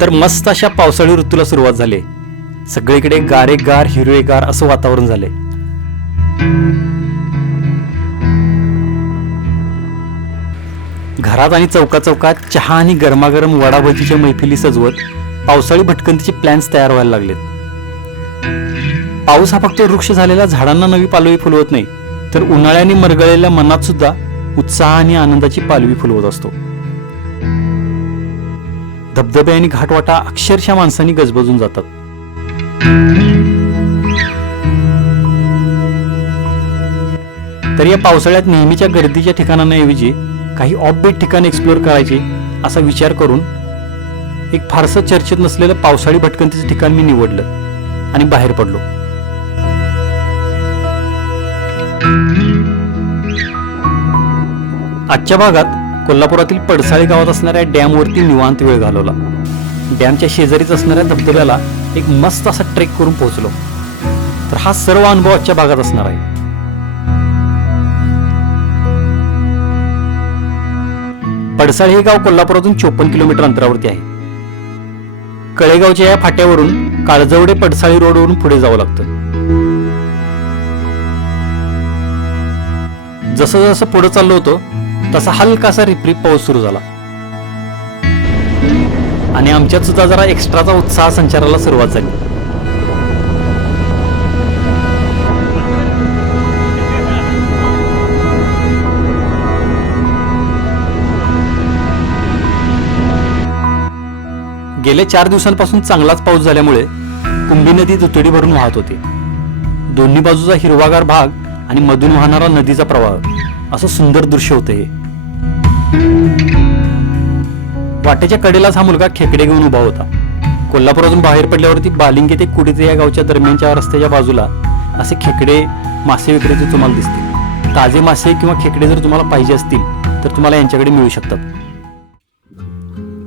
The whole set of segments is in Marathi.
तर मस्त अशा पावसाळी ऋतूला सुरुवात झाली. सगळीकडे गारेगार हिरवेगार असं वातावरण झाले घरात आणि चौका चौकात चहा आणि गरमागरम वडाभजीच्या मैफिली सजवत पावसाळी भटकंतीचे प्लॅन्स तयार व्हायला लागलेत. पाऊस हा फक्त वृक्ष झालेल्या झाडांना नवी पालवी फुलवत नाही तर उन्हाळ्याने मरगळलेल्या मनात सुद्धा उत्साह आणि आनंदाची पालवी फुलवत असतो. धबधबे आणि घाटवाटा अक्षरशः माणसांनी गजबजून जातात. तर या पावसाळ्यात नेहमीच्या गर्दीच्या ठिकाणांऐवजी काही ऑफबीट ठिकाण एक्सप्लोअर करायचे असा विचार करून एक फारसं चर्चेत नसलेलं पावसाळी भटकंतीचं ठिकाण मी निवडलं आणि बाहेर पडलो. आजच्या भागात कोल्हापुरातील पडसाळी गावात असणाऱ्या डॅमवरती निवांत वेळ घालवला. डॅमच्या शेजारीच असणाऱ्या धबधब्याला एक मस्त असा ट्रेक करून पोहोचलो. तर हा सर्व अनुभव आजच्या भागात असणार आहे. पडसाळ हे गाव कोल्हापुरातून चोपन्न किलोमीटर अंतरावरती आहे. कळेगावच्या या फाट्यावरून काळजवडे पडसाळी रोडवरून पुढे जावं लागतं. जसं जसं पुढे चाललो होतो तसा हलकासा रिपरिप पाऊस सुरू झाला. आणि आमच्यात सुद्धा जरा एक्स्ट्राचा उत्साह संचाराला सुरुवात झाली. गेल्या चार दिवसांपासून चांगलाच पाऊस झाल्यामुळे कुंभी नदी दुतडी भरून वाहत होती. दोन्ही बाजूचा हिरवागार भाग आणि मधून वाहणारा नदीचा प्रवाह. असं सुंदर दृश्य होतं हे. वाटेच्या कडेलाच हा मुलगा खेकडे घेऊन उभा होता. कोल्हापुरातून बाहेर पडल्यावरती बालिंगे ते कुडीचे या गावच्या दरम्यानच्या रस्त्याच्या बाजूला असे खेकडे मासे विक्रेते तुम्हाला दिसतील. ताजे मासे किंवा खेकडे जर तुम्हाला पाहिजे असतील तर तुम्हाला यांच्याकडे मिळू शकतात.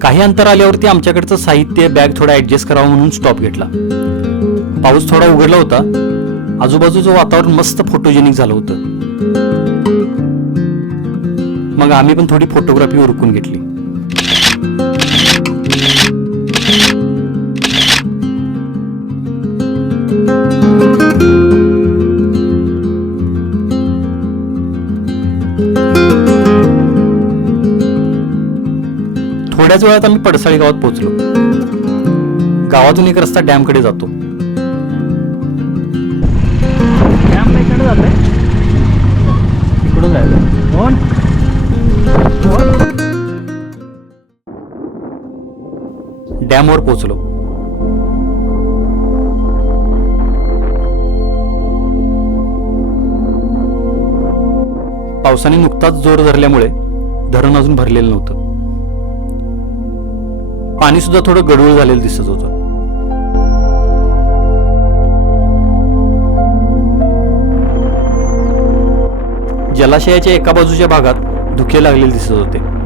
काही अंतर आल्यावरती आमच्याकडचं साहित्य बॅग थोडा ऍडजस्ट करावं म्हणून स्टॉप घेतला. पाऊस थोडा उघडला होता. आजूबाजूचं वातावरण मस्त फोटोजेनिक झालं होतं. मग आम्ही पण थोडी फोटोग्राफी उरकून घेतली. थोड्याच वेळात आम्ही पडसाळी गावात पोहोचलो. गावातून एक रस्ता डॅमकडे जातो. डॅमवर पोचलो पावसाने नुकताच जोर धरल्यामुळे धरण अजून भरलेलं नव्हतं. पाणी सुद्धा थोडं गडूळ झालेलं दिसत होतं. जलाशयाच्या एका बाजूच्या भागात धुके लागलेले दिसत होते.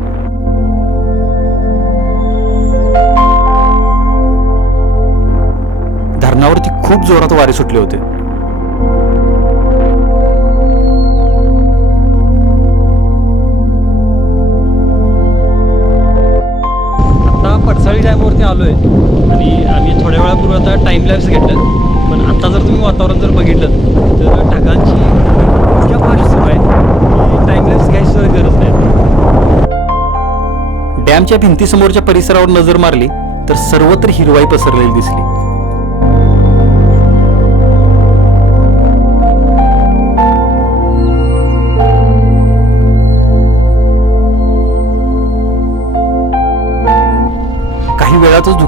धरणावरती खूप जोरात वारे सुटले होते. आता पडसाळी डॅमवरती आलो आहे आणि आम्ही थोड्या वेळापूर्वी आता टाईम लॅब्स घेतलं पण आता जर तुम्ही वातावरण जर बघितलं तर ढगांची इतक्या फास्ट सुरू आहे की टाईम लॅब्स घ्यायची सुद्धा गरज नाही. डॅमच्या भिंतीसमोरच्या परिसरावर नजर मारली तर सर्वत्र हिरवाई पसरलेली दिसली.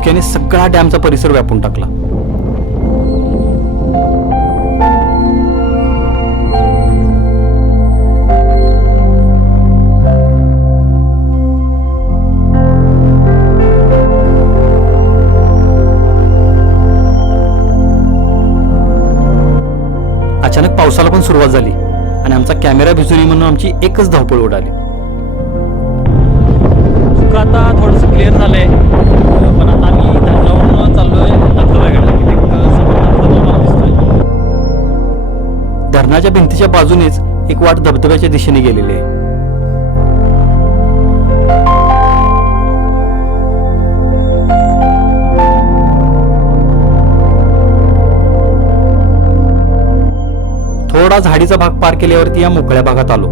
धुक्याने सगळा डॅमचा परिसर व्यापून टाकला. अचानक पावसाला पण सुरुवात झाली आणि आमचा कॅमेरा भिजून म्हणून आमची एकच धावपळ उडाली. आता थोडंसं क्लिअर झालं मंदिराच्या भिंतीच्या बाजूनेच एक वाट धबधब्याच्या दिशेने गेलेली आहे. थोडा झाडीचा भाग पार केल्यावरती या मोकळ्या भागात आलो.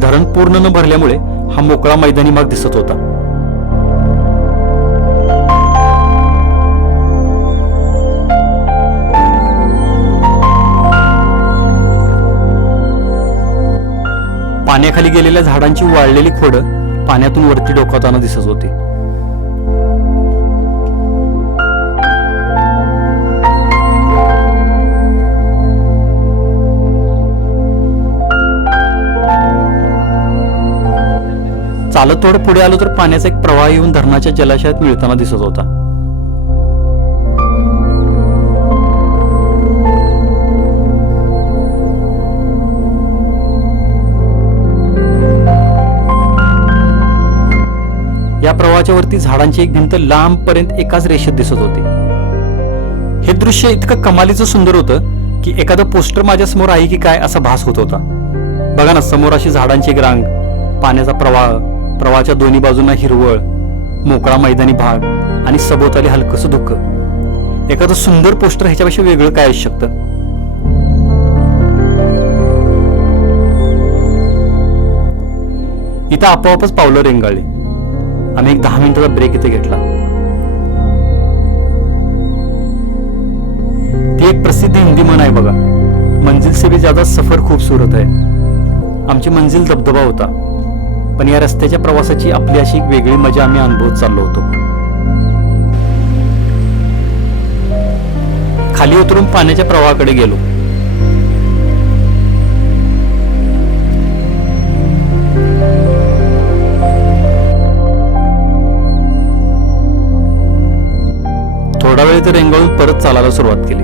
धरण पूर्ण न भरल्यामुळे हा मोकळा मैदानी भाग दिसत होता. पाण्याखाली गेलेल्या झाडांची वाळलेली खोडं पाण्यातून वरती डोकावताना दिसत होती. चालत थोडं पुढे आलो तर पाण्याचा एक प्रवाह येऊन धरणाच्या जलाशयात मिळताना दिसत होता. या वरती झाडांची एक भिंत लांब पर्यंत एकाच रेषेत दिसत होती. हे दृश्य इतकं कमालीचं सुंदर होतं की एखादं पोस्टर माझ्यासमोर आहे की काय असा भास होत होता. बघा ना समोर अशी झाडांची एक रांग पाण्याचा प्रवाह प्रवाहाच्या दोन्ही बाजूंना हिरवळ मोकळा मैदानी भाग आणि सभोवताली हलकंसं दुःख एखादं सुंदर पोस्टर ह्याच्यापेक्षा वेगळं काय असू शकतं? इथं आपोआपच पावलं रेंगाळली. आम्ही एक दहा मिनिटाचा ब्रेक इथे घेतला. ती एक प्रसिद्ध हिंदी म्हण आहे बघा. मंजिल से भी ज्यादा सफर खूबसूरत आहे आमची मंजिल धबधबा होता. पण या रस्त्याच्या प्रवासाची आपली अशी एक वेगळी मजा आम्ही अनुभवत चाललो होतो. खाली उतरून पाण्याच्या प्रवाहाकडे गेलो. परत चालायला सुरुवात केली.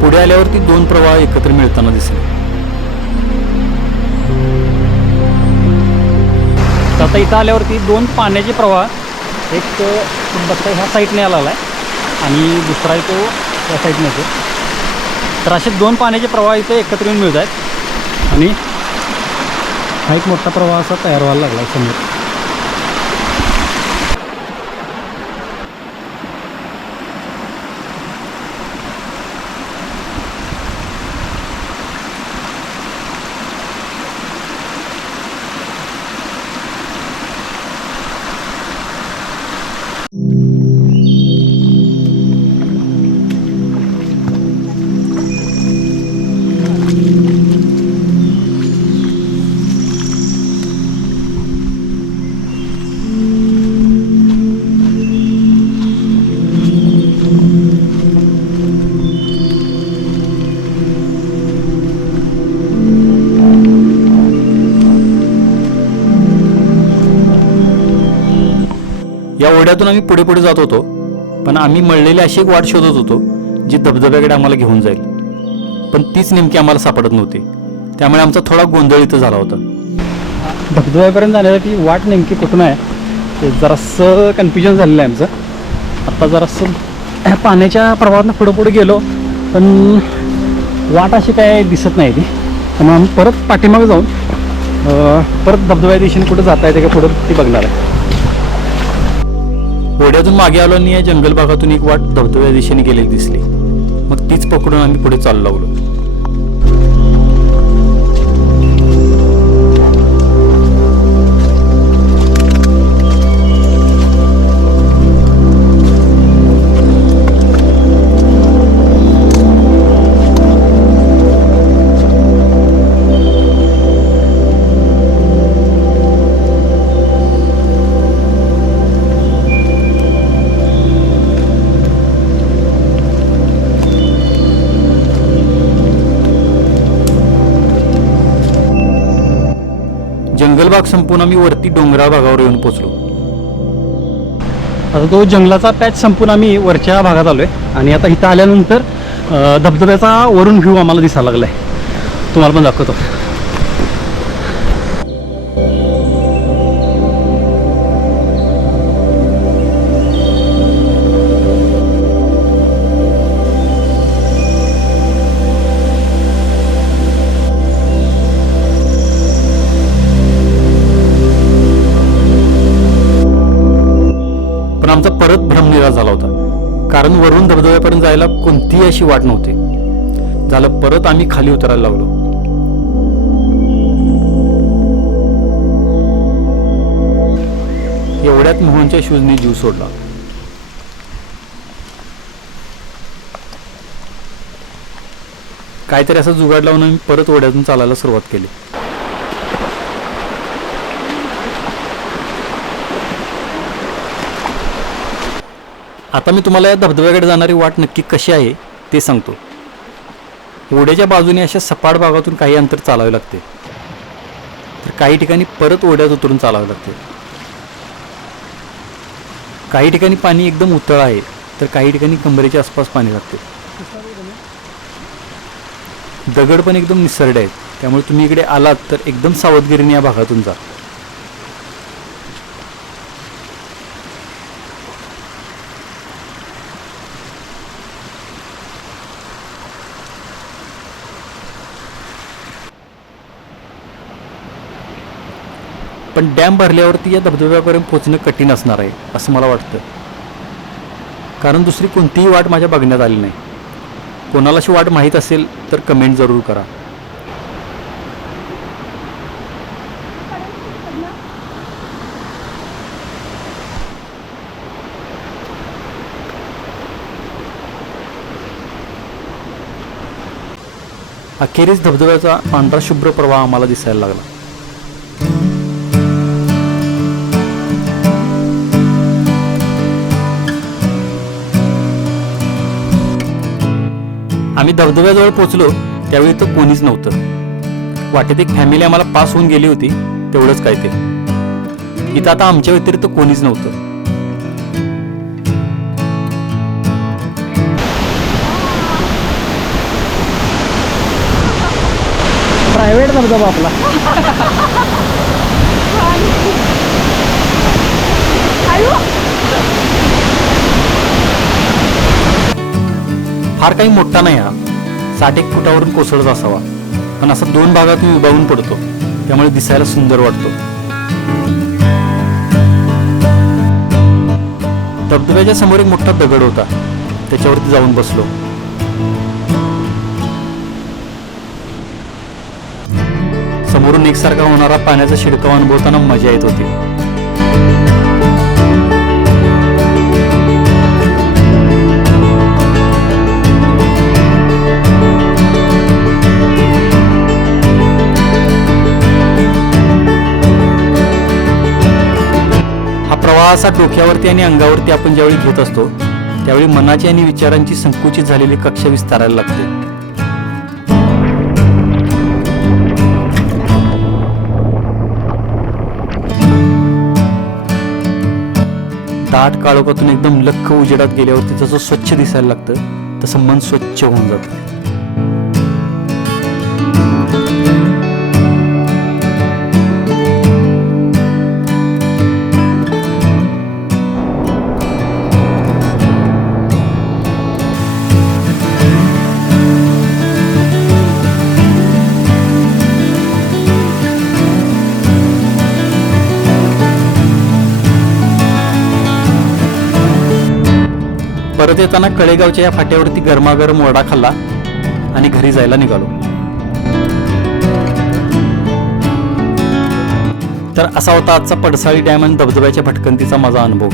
पुढे आल्यावरती दोन प्रवाह एकत्र मिळताना दिसले. तर आता इथं आल्यावरती दोन पाण्याचे प्रवाह एक बघता ह्या साईडने आला आहे आणि दुसरा आहे तो त्या साईडने येतो तर असे दोन पाण्याचे प्रवाह इथे एकत्र येऊन मिळत आहेत आणि हा एक मोठा प्रवाह असा तयार व्हायला लागला आहे समोर. या आम्ही पुढे पुढे जात होतो. पण आम्ही मळलेली अशी एक वाट शोधत होतो जी धबधब्याकडे आम्हाला घेऊन जाईल. पण तीच नेमकी आम्हाला सापडत नव्हती. त्यामुळे आमचा थोडा गोंधळ इथं झाला होता. धबधब्यापर्यंत जाण्यासाठी वाट नेमकी कुठून आहे? ते जरासं कन्फ्युजन झालेलं आहे आमचं. आत्ता जरासं पाण्याच्या प्रवाहातनं पुढं पुढे गेलो पण वाट अशी काय दिसत नाही ती. त्यामुळे आम्ही परत पाठीमागे जाऊन परत धबधब्या दिशेने कुठं जाता येते का पुढं ती बघणार आहे. ओढ्यातून मागे आलो आणि या जंगल भागातून एक वाट धबधब्या दिशेने गेलेली दिसली. मग तीच पकडून आम्ही पुढे चालू लागलो भाग संपून आम्ही वरती डोंगराळ भागावर येऊन पोचलो आता तो जंगलाचा पॅच संपून आम्ही वरच्या भागात आलो आहे आणि आता इथं आल्यानंतर धबधब्याचा वरून व्ह्यू आम्हाला दिसायला लागला आहे तुम्हाला पण दाखवतो. अशी वाट नव्हती. झालं परत आम्ही खाली उतरायला लागलो. एवढ्यात मोहनच्या शूजने जीव सोडला. काहीतरी असं जुगाड लावून आम्ही परत ओढ्यातून चालायला सुरुवात केली. आता मी तुम्हाला या धबधब्याकडे जाणारी वाट नक्की कशी आहे ते सांगतो. ओढ्याच्या बाजूने अशा सपाट भागातून काही अंतर चालावे लागते. तर काही ठिकाणी परत ओढ्यात उतरून चालावे लागते. काही ठिकाणी पाणी एकदम उतळ आहे तर काही ठिकाणी कमरेच्या आसपास पाणी लागते. दगड पण एकदम निसरडे आहेत त्यामुळे तुम्ही इकडे आलात तर एकदम सावधगिरीने या भागातून जा. पण डॅम भरल्यावरती या धबधब्यापर्यंत पोचणं कठीण असणार आहे असं मला वाटतं. कारण दुसरी कोणतीही वाट माझ्या बघण्यात आली नाही. कोणालाशी वाट माहीत असेल तर कमेंट जरूर करा. अखेरीस धबधब्याचा पांढरा शुभ्र प्रवाह आम्हाला दिसायला लागला. आम्ही धबधब्याजवळ पोचलो त्यावेळी तर कोणीच नव्हतं. वाटेत एक फॅमिली आम्हाला पास होऊन गेली होती तेवढंच काय ते. इथं आता आमच्या व्यतिरिक्त कोणीच नव्हतं. प्रायव्हेट धबधबा आपला. फार काही मोठा नाही हा. साठ एक फुटावरून कोसळत असावा. पण असा दोन भागातून विभागून पडतो. त्यामुळे दिसायला सुंदर वाटतो. धबधब्याच्या समोर एक मोठा दगड होता. त्याच्यावरती जाऊन बसलो. समोरून एकसारखा होणारा पाण्याचा शिडकावा अनुभवताना मजा येत होती. हा डोक्यावरती आणि अंगावरती आपण ज्यावेळी घेत असतो त्यावेळी मनाची आणि विचारांची संकुचित झालेली कक्षा विस्तारायला लागते. दाट काळोखातून एकदम लख उजेडात गेल्यावरती जसं स्वच्छ दिसायला लागतं तसं मन स्वच्छ होऊन जातं. परत येताना कळेगावच्या या फाट्यावरती गरमागरम वडा खाल्ला आणि घरी जायला निघालो. तर असा होता आजचा पडसाळी डॅम आणि धबधब्याच्या भटकंतीचा माझा अनुभव.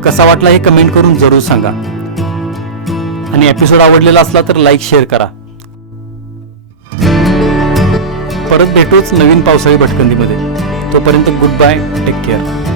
कसा वाटला हे कमेंट करून जरूर सांगा. आणि एपिसोड आवडलेला असला तर लाईक शेअर करा. परत भेटूच नवीन पावसाळी भटकंतीमध्ये. तोपर्यंत गुड बाय टेक केअर